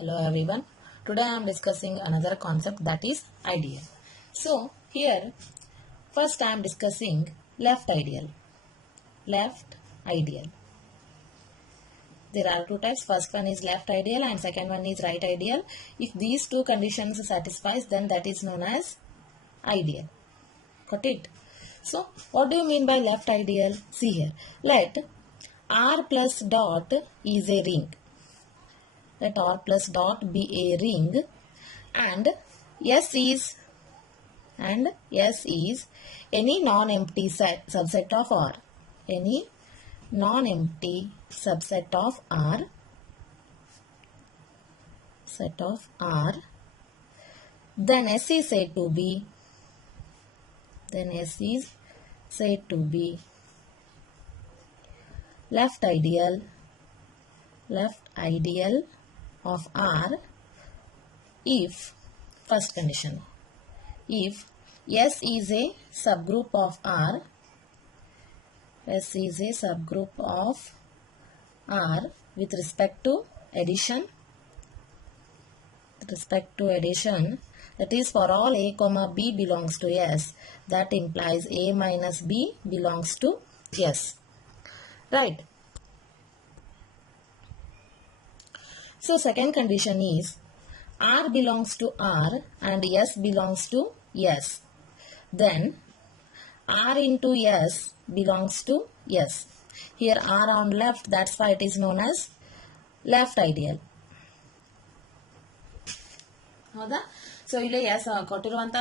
Hello everyone. Today I am discussing another concept, that is ideal. So here first I am discussing left ideal. Left ideal. There are two types. First one is left ideal and second one is right ideal. If these two conditions satisfies, then that is known as ideal. Got it? So what do you mean by left ideal? See here. Let R plus dot is a ring. Let R plus dot be a ring and S is any non-empty subset of R. Any non-empty subset of R then S is said to be left ideal of R if first condition, if S is a subgroup of R, with respect to addition, that is for all A comma B belongs to S, that implies A minus B belongs to S, right? So second condition is R belongs to R and S belongs to S. Then R into S belongs to S. Here R on left, that's why it is known as left ideal. ಹೌದಾ? So ಇಲ್ಲಿ S ಕೊಟ್ಟಿರುವಂತ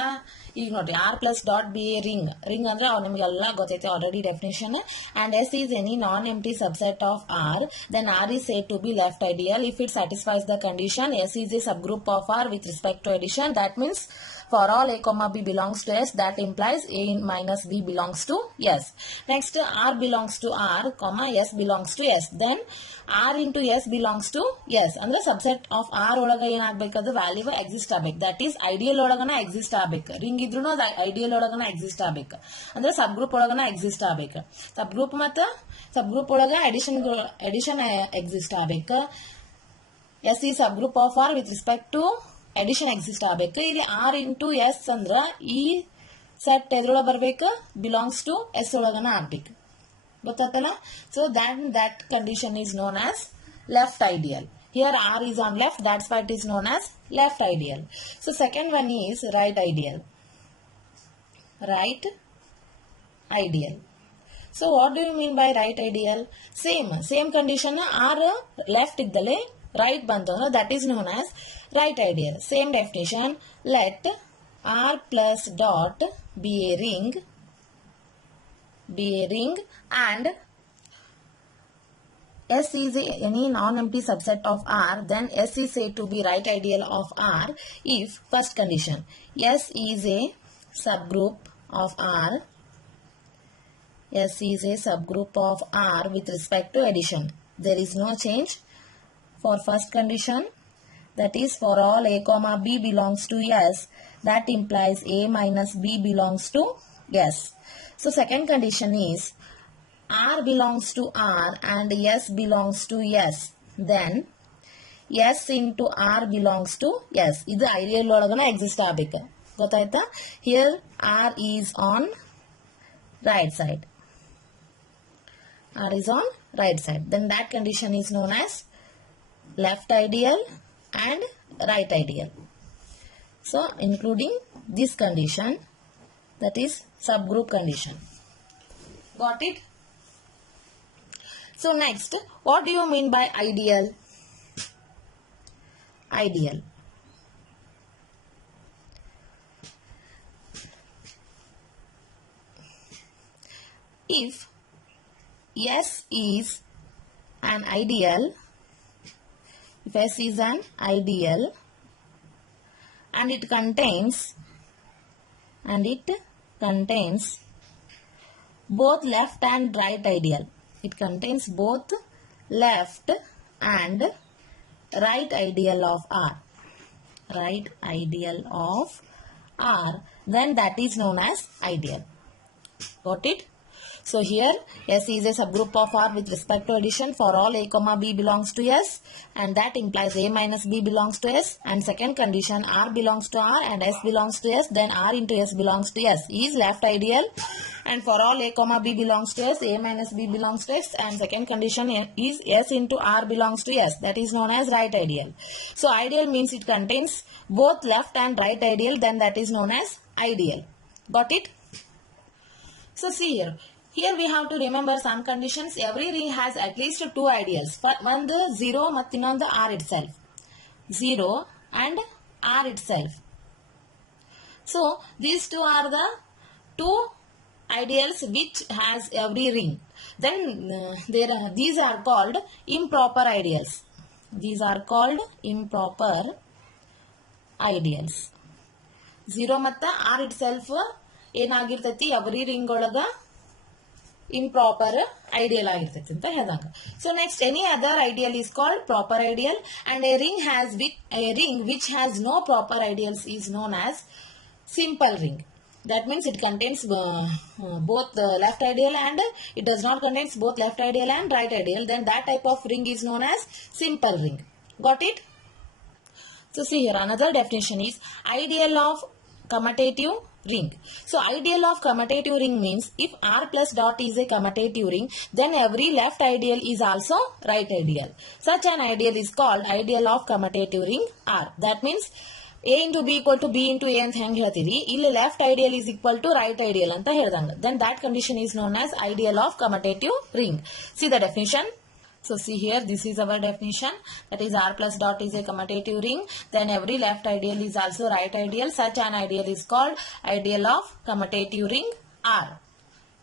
ಈಗ ನೋಡ್ರಿ R plus dot be a ring ಅಂದ್ರೆ ನಿಮಗೆಲ್ಲ ಗೊತ್ತೈತೆ already definition. And S is any non empty subset of R, then R is said to be left ideal if it satisfies the condition S is a subgroup of R with respect to addition. That means for all A comma B belongs to S, that implies A minus B belongs to S. Next R belongs to R comma S belongs to S. Then R into S belongs to S. ಅಂದ್ರೆ subset of R ಒಳಗ ಏನಾಗಬೇಕದು value exist ಆಗಬೇಕು. That is ideal ಒಳಗನ exist ಆಗಬೇಕು. Ring ಇದ್ರೂ ideal ಒಳಗನ exist ಆಗಬೇಕು. ಅಂದ್ರೆ ಸಬ್ group ಒಳಗನ exist ಆಗಬೇಕು. ಸಬ್ group ಒಳಗ edition exist ಆಗಬೇಕು. S is sub group of R with respect to addition exist ಆಗಬೇಕು. ಇಲ್ಲಿ R ಇಂಟು ಎಸ್ ಅಂದ್ರ ಈ ಸೆಟ್ ಎದ್ರೊಳಗೆ ಬರ್ಬೇಕು, ಬಿಲಾಂಗ್ಸ್ ಟು ಎಸ್ ಒಳಗನ ಆಗ್ಬೇಕು. ಗೊತ್ತಾತಲ್ಲ? So that condition is known as left ideal. Here R is on left, that's why it is known as left ideal. So second one is right ideal. So what do you mean by right ideal? Same condition R left iddale right bantu ಅಂದ್ರೆ that is known as right ideal. Same definition. Let R plus dot be a ring and S is any non-empty subset of R, then S is said to be right ideal of R if first condition S is a subgroup of R with respect to addition. There is no change for first condition, that is for all A comma B belongs to S, that implies A minus B belongs to S. So second condition is R belongs to R and S belongs to S, then S into R belongs to S. ಇದು ideal ಒಳಗನ exist ಆಗಬೇಕು. ಗೊತ್ತಾಯ್ತಾ? Here R is on right side. Then that condition is known as left ideal and right ideal. So including this condition, that is subgroup condition. Got it? So next, what do you mean by ideal? If S is an ideal, and it contains both left and right ideal. It contains both left and right ideal of R. Then that is known as ideal. Got it? So here S is a subgroup of R with respect to addition for all A comma B belongs to S, and that implies A minus B belongs to S, and second condition R belongs to R and S belongs to S, then R into S belongs to S is left ideal, and for all A comma B belongs to S, A minus B belongs to S, and second condition is S into R belongs to S, that is known as right ideal. So ideal means it contains both left and right ideal, then that is known as ideal. Got it? So see here. Here we have to remember some conditions. Every ring has at least two ideals. One the 0 ಮತ್ತು ಇನ್ನೊಂದು R itself. 0 and R itself. So these two are the two ideals which has every ring. Then these are called improper ideals. These are called improper ideals. 0 ಮತ್ತು R itself ಏನಾಗಿರ್ತೈತಿ every ring ಒಳಗ improper ideal ಆಗಿರ್ತೈತಿ ಅಂತ ಹೇಳಿದಾಗ. So next, any other ideal is called proper ideal, and a ring which has no proper ideals is known as simple ring. That means it contains both the left ideal and it does not contains both left ideal and right ideal. Then that type of ring is known as simple ring. Got it? So see here, another definition is ideal of commutative ring. So ideal of commutative ring means if R plus dot is a commutative ring, then every left ideal is also right ideal. Such an ideal is called ideal of commutative ring R. That means A into B equal to B into A ಅಂತ ಹೆಂಗೆ ಹೇಳ್ತೀರಿ, ಇಲ್ಲಿ left ideal is equal to right ideal ಅಂತ ಹೇಳ್ದಂಗ. Then that condition is known as ideal of commutative ring. See the definition. So see here, this is our definition, that is R plus dot is a commutative ring, then every left ideal is also right ideal. Such an ideal is called ideal of commutative ring R.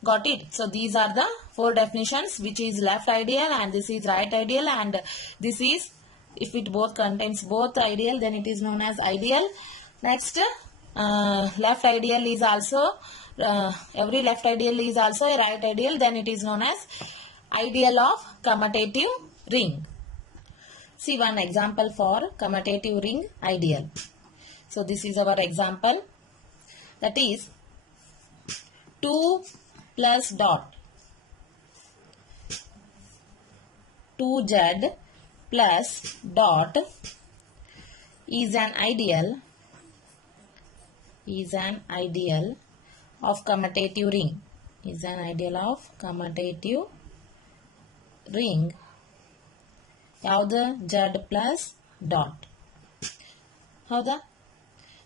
Got it? So these are the four definitions, which is left ideal and this is right ideal, and this is, if it both contains both ideal, then it is known as ideal. Next, left ideal is also, every left ideal is also a right ideal, then it is known as ideal of commutative ring. See one example for commutative ring ideal. So this is our example, that is 2 plus dot 2z plus dot is an ideal of commutative ring, is an ideal of commutative ring ಯಾವುದು z plus dot. ಹೌದಾ?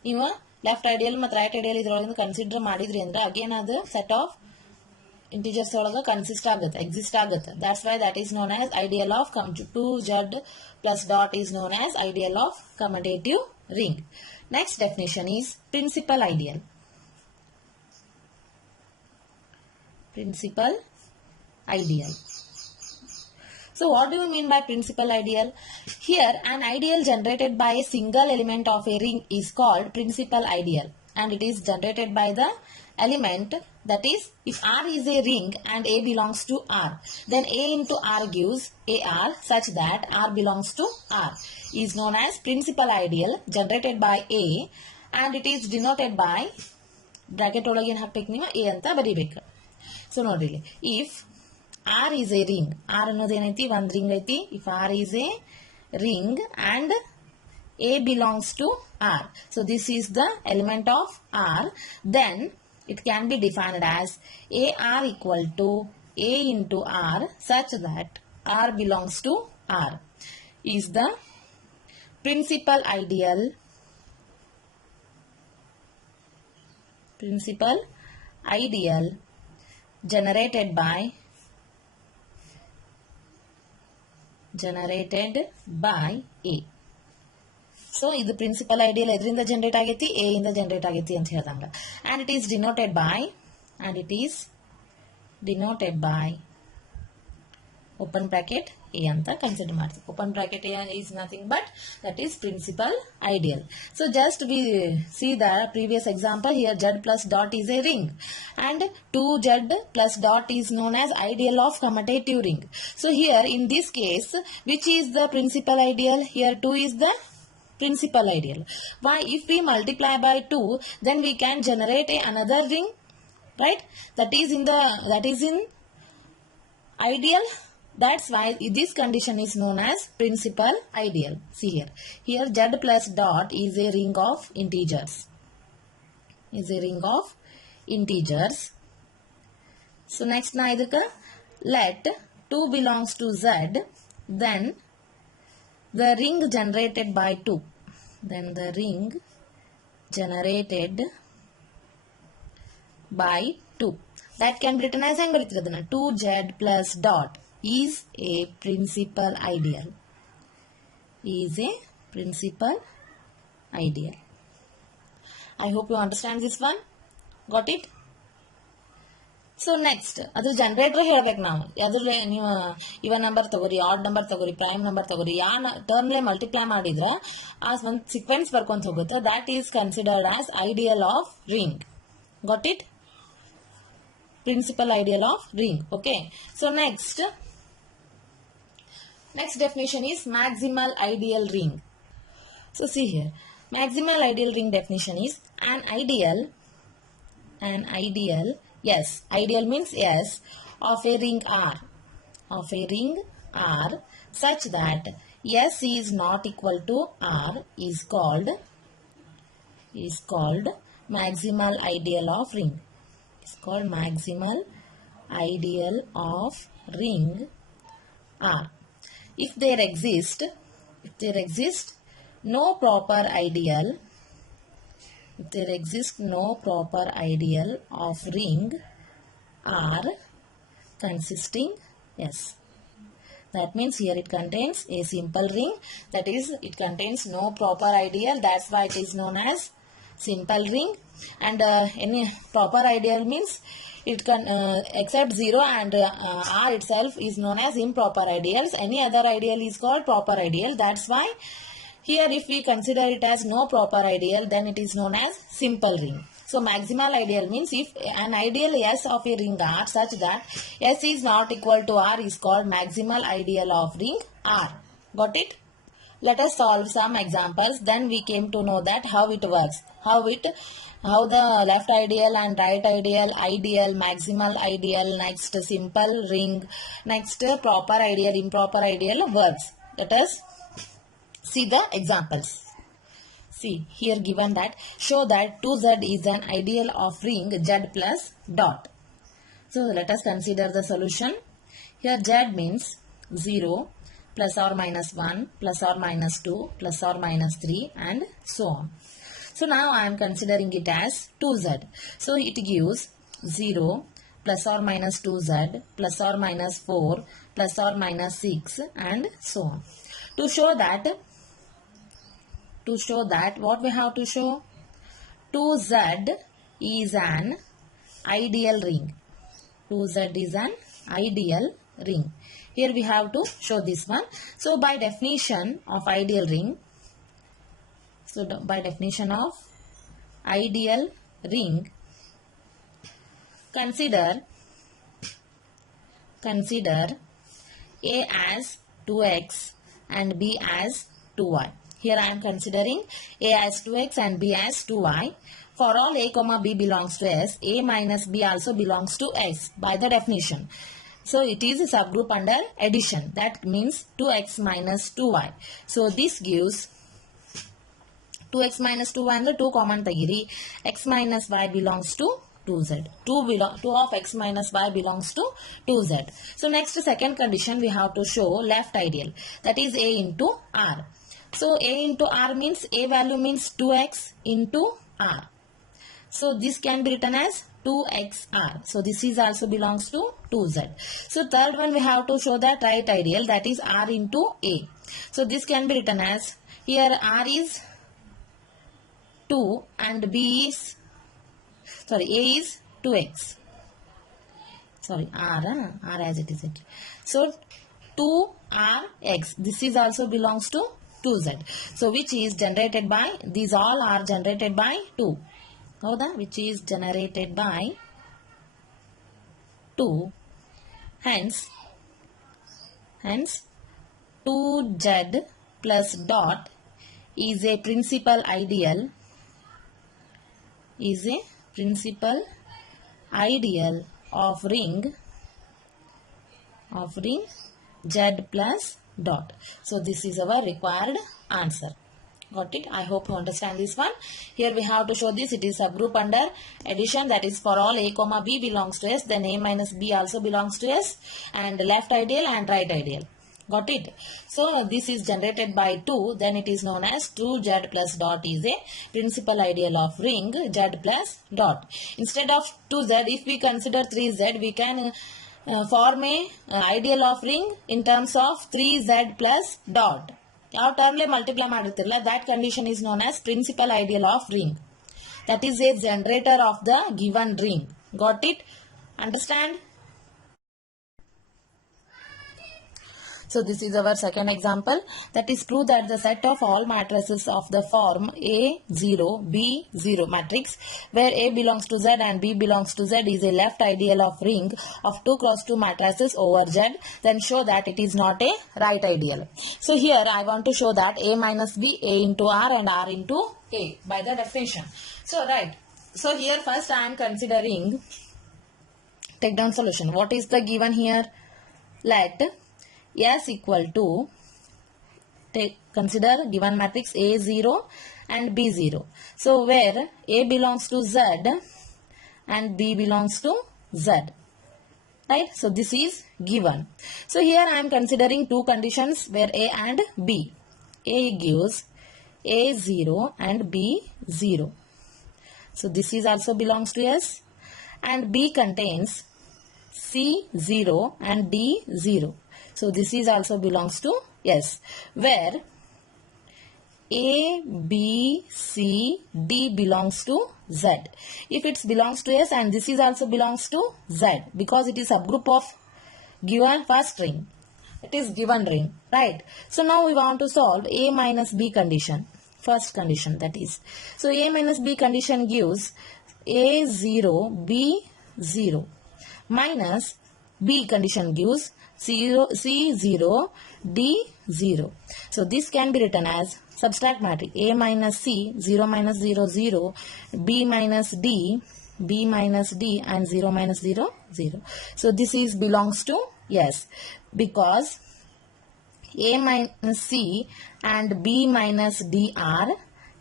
ನೀವು left ideal ಮತ್ತು right ideal ಇದ್ರೊಳಗಿಂದ consider ಮಾಡಿದ್ರಿ ಅಂದ್ರೆ again ಅದು set of integers ಒಳಗೆ exist ಆಗುತ್ತೆ. That's why that is known as ideal of 2z plus dot is known as ideal of commutative ring. Next definition is principal ideal. Principal ideal. So what do you mean by principal ideal? Here an ideal generated by a single element of a ring is called principal ideal, and it is generated by the element, that is, if R is a ring and A belongs to R, then A into R gives AR such that R belongs to R, is known as principal ideal generated by A, and it is denoted by bracket ಒಳಗೆ ಏನು ಹಾಕಬೇಕು ನೀವು A ಅಂತ ಬರೀಬೇಕು. So ನೋಡ್ರಿ, if R is a ring, R ಅನ್ನೋದು ಏನೈತಿ ಒಂದು ರಿಂಗ್ ಐತಿ. if R is a ring and A belongs to R, so this is the element of R, then it can be defined as AR equal to A into R such that R belongs to R, is the principal ideal generated by A. So ಇದು principal ideal ಎದರಿಂದ generate ಆಗೈತಿ, A ಇಂದ generate ಆಗೈತಿ ಅಂತ ಹೇಳ್ದಂಗ. and it is denoted by open bracket A ಅಂತ consider ಮಾಡ್ತೀವಿ. open bracket A is nothing but that is principal ideal. So just we see the previous example here, z plus dot is a ring and 2z plus dot is known as ideal of commutative ring. So here in this case, which is the principal ideal? Here 2 is the principal ideal. Why? If we multiply by 2, then we can generate another ring right? That is in ideal. That's why this condition is known as principal ideal. See here. Here Z plus dot is a ring of integers. So next na idukku let 2 belongs to Z, then the ring generated by 2. Then the ring generated by 2. That can be written as 2Z plus dot is a principal ideal. I hope you understand this one. Got it? So next, ಅದು generator ಹೇಳ್ಬೇಕು ನಾವು. ಅದ್ರಲ್ಲಿ ನೀವು even number ತಗೋರಿ, odd number ತಗೋರಿ, prime number ತಗೋರಿ, ಯಾವ ಟರ್ಮ್ಲೆ multiply ಮಾಡಿದ್ರೆ ಆ ಒಂದು ಸೀಕ್ವೆನ್ಸ್ ಬರ್ಕೊಂತ ಹೋಗುತ್ತೆ. That is considered as ideal of ring. Got it? Principal ideal of ring. Okay. So next definition is maximal ideal ring. So see here. Maximal ideal ring definition is an ideal, yes, ideal means yes, of a ring R such that S is not equal to R is called maximal ideal of ring. It's called maximal ideal of ring R. If there exists no proper ideal, of ring R consisting S. That means here it contains a simple ring, that is it contains no proper ideal, that's why it is known as simple ring. And any proper ideal means it can except 0 and R itself is known as improper ideals. Any other ideal is called proper ideal. That's why here if we consider it as no proper ideal, then it is known as simple ring. So maximal ideal means if an ideal S of a ring R such that S is not equal to R is called maximal ideal of ring R. Got it? Let us solve some examples, then we came to know that how it works, how the left ideal and right ideal, maximal ideal, next simple ring, next proper ideal, improper ideal works. Let us see the examples. See here given that show that 2Z is an ideal of ring Z plus dot. So let us consider the solution. Here Z means 0, plus or minus 1, plus or minus 2, plus or minus 3 and so on. So now I am considering it as 2Z. So it gives 0, plus or minus 2Z, plus or minus 4, plus or minus 6 and so on. To show that what we have to show? 2Z is an ideal ring. 2Z is an ideal ring. Here we have to show this one. So by definition of ideal ring, consider A as 2x and B as 2y. Here I am considering A as 2x and B as 2y. For all A comma B belongs to S, A minus B also belongs to S by the definition. So it is a subgroup under addition. That means 2x minus 2y. So this gives 2x minus 2y and 2 common tagiri. X minus y belongs to 2z. 2 of x minus y belongs to 2z. So next second condition we have to show left ideal. That is A into R. So A into R means A value means 2x into R. So this can be written as 2xr. So this is also belongs to 2z. So third one we have to show that right ideal, that is R into A. So this can be written as, here R is 2 and A is 2x. Sorry, R as it is. So 2rx. This is also belongs to 2z. So which is generated by, these all are generated by 2. Which is generated by 2. Hence 2z plus dot is a principal ideal ideal of ring Z plus dot. So this is our required answer. Got it? I hope you understand this one. Here we have to show this. It is a group under addition, that is for all a comma b belongs to S, then a minus b also belongs to S, and left ideal and right ideal. Got it? So this is generated by 2, then it is known as 2Z plus dot is a principal ideal of ring Z plus dot. Instead of 2Z, if we consider 3Z, we can form a ideal of ring in terms of 3Z plus dot. ಯಾವ ಟರ್ಮ್ಲೆ multiply ಮಾಡಿರ್ತಿರಲ್ಲ, that condition is known as principal ideal of ring. That is a generator of the given ring. Got it? Understand? So this is our second example, that is prove that the set of all matrices of the form A0, B0 matrix, where A belongs to Z and B belongs to Z is a left ideal of ring of 2 cross 2 matrices over Z, then show that it is not a right ideal. So here I want to show that A minus B, A into R and R into A by the definition. So right. So here first I am considering, take down solution. What is the given here? Let S equal to, consider given matrix A0 and B0. So where A belongs to Z and B belongs to Z. Right? So this is given. So here I am considering two conditions where A and B. A gives A0 and B0. So this is also belongs to S, and B contains C0 and D0. So this is also belongs to S, where A, B, C, D belongs to Z. If it belongs to S and this is also belongs to Z, because it is subgroup of given first ring. It is given ring, right? So now we want to solve A minus B condition. First condition, that is. So A minus B condition gives A0, B0 minus B condition gives C0, D0. So this can be written as subtract matrix A minus C, 0 minus 0, 0, B minus D, B minus D and 0 minus 0, 0. So this is belongs to yes, because A minus C and B minus D are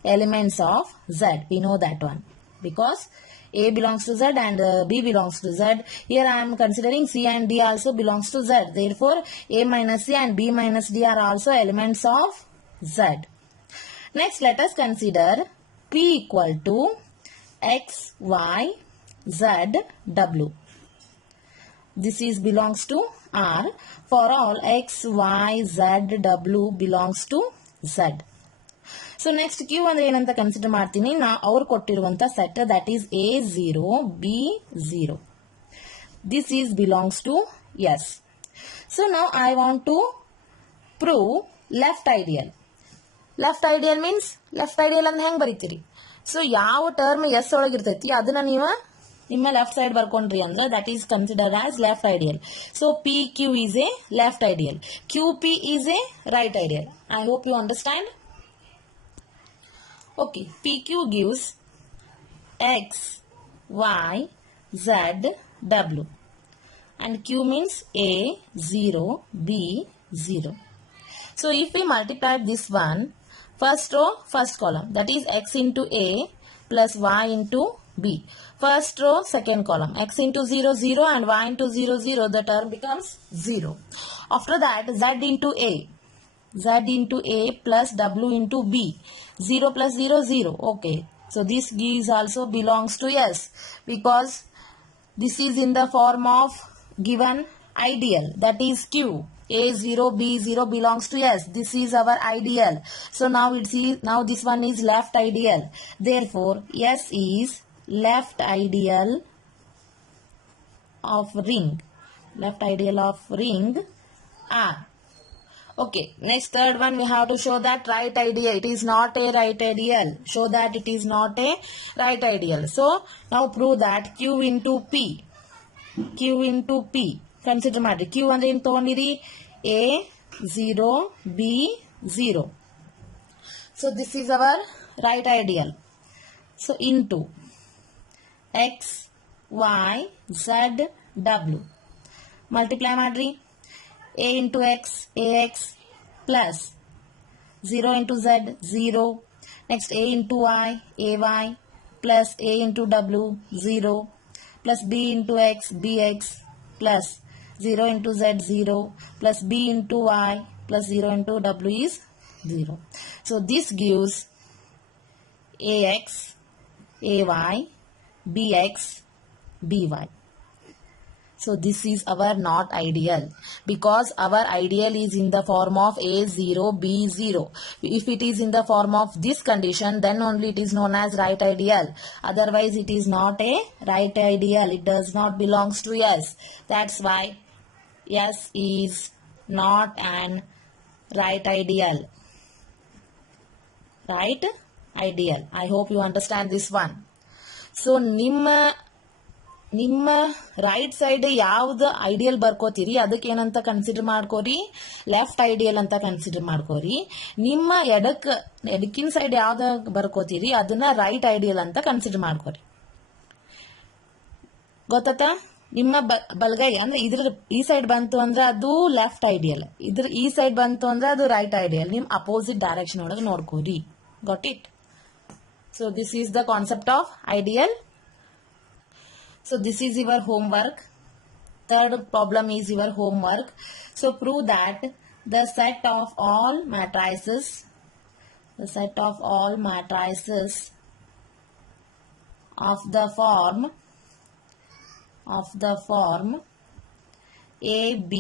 elements of Z. We know that one because A belongs to Z and B belongs to Z. Here I am considering C and D also belongs to Z. Therefore, A minus C and B minus D are also elements of Z. Next, let us consider P equal to X, Y, Z, W. This is belongs to R. For all X, Y, Z, W belongs to Z. So next Q ಅಂದ್ರೆ ಏನಂತ consider ಮಾಡ್ತೀನಿ, ಅವ್ರು ಕೊಟ್ಟಿರುವಂತ set, that is A0, B0. This is belongs to S. So now I want to prove left ideal. Left ideal means left ideal ಅಂದ್ರೆ ಹೆಂಗ್ ಬರೀತೀರಿ? So ಯಾವ term S ಒಳಗಿರ್ತೈತಿ ಅದನ್ನ ನೀವು ನಿಮ್ಮ ಲೆಫ್ಟ್ ಸೈಡ್ ಬರ್ಕೊಂಡ್ರಿ ಅಂದ್ರೆ that is considered as left ideal. So PQ is a left ideal. QP is a right ideal. I hope you understand. Okay, PQ gives X, Y, Z, W. And Q means A, 0, B, 0. So if we multiply this one, first row, first column, that is X into A plus Y into B. First row, second column, X into 0, 0 and Y into 0, 0, the term becomes 0. After that, Z into A. Z into A plus W into B. 0 plus 0, 0. Okay. So this is also belongs to S because this is in the form of given ideal, that is Q. A0, B0 belongs to S. This is our ideal. So now now this one is left ideal. Therefore, S is left ideal of ring. Left ideal of ring R. Okay, next third one we have to show that right ideal. It is not a right ideal. Show that it is not a right ideal. So now prove that Q into P. Q into P. Consider matter. Q ಅಂದ್ರೆ ಏನು ತಗೊಂಡಿರಿ? A0, B0. So this is our right ideal. So into X, y, z, w. Multiply ಮಾಡ್ರಿ. a into x, ax plus 0 into z, 0. Next a into y, ay plus a into w, 0 plus b into x, bx plus 0 into z, 0 plus b into y plus 0 into w is 0. So this gives ax, ay, bx, by. So this is our not ideal, because our ideal is in the form of A0, B0. If it is in the form of this condition, then only it is known as right ideal. Otherwise it is not a right ideal. It does not belongs to S. That's why S is not an right ideal. Right ideal. I hope you understand this one. So ನಿಮ್ಮ right side ಯಾವ್ದು ideal ಬರ್ಕೋತೀರಿ ಅದಕ್ಕೆ ಏನಂತ consider ಮಾಡ್ಕೋರಿ, left ideal ಅಂತ consider ಮಾಡ್ಕೋರಿ. ನಿಮ್ಮ ಎಡಕ್ಕಿನ side ಯಾವ್ದು ಬರ್ಕೋತೀರಿ ಅದನ್ನ right ideal ಅಂತ consider ಮಾಡ್ಕೋರಿ. ಗೊತ್ತಾ? ನಿಮ್ಮ ಬಲಗೈ ಅಂದ್ರೆ ಇದ್ರ ಈ ಸೈಡ್ ಬಂತು ಅಂದ್ರೆ ಅದು ಲೆಫ್ಟ್ ಐಡಿಯಲ್, ಇದ್ರ ಈ ಸೈಡ್ ಬಂತು ಅಂದ್ರೆ ಅದು ರೈಟ್ ಐಡಿಯಲ್. ನಿಮ್ ಅಪೋಸಿಟ್ ಡೈರೆಕ್ಷನ್ ಒಳಗೆ ನೋಡ್ಕೋರಿ. Got it? So this is the concept of ideal. So this is your homework. Third problem is your homework. So prove that the set of all matrices of the form A, B,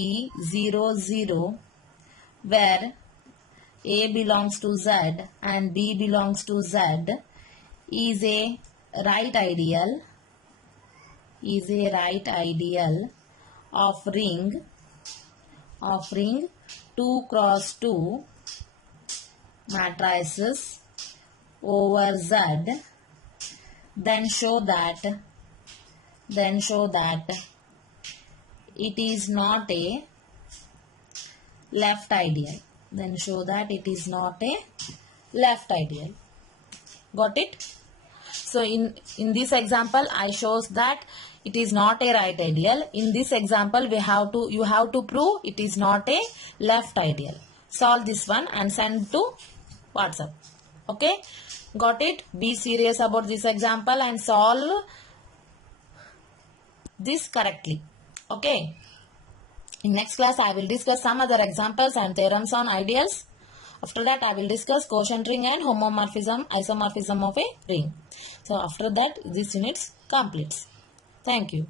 0, 0, where A belongs to Z and B belongs to Z is a right ideal of ring 2 cross 2 matrices over Z, then show that it is not a left ideal. Got it? So in this example I shows that it is not a right ideal. In this example you have to prove it is not a left ideal. Solve this one and send to WhatsApp. Okay? Got it? Be serious about this example and solve this correctly. Okay? In next class I will discuss some other examples and theorems on ideals. After that I will discuss quotient ring and isomorphism of a ring. So after that this unit completes. Thank you.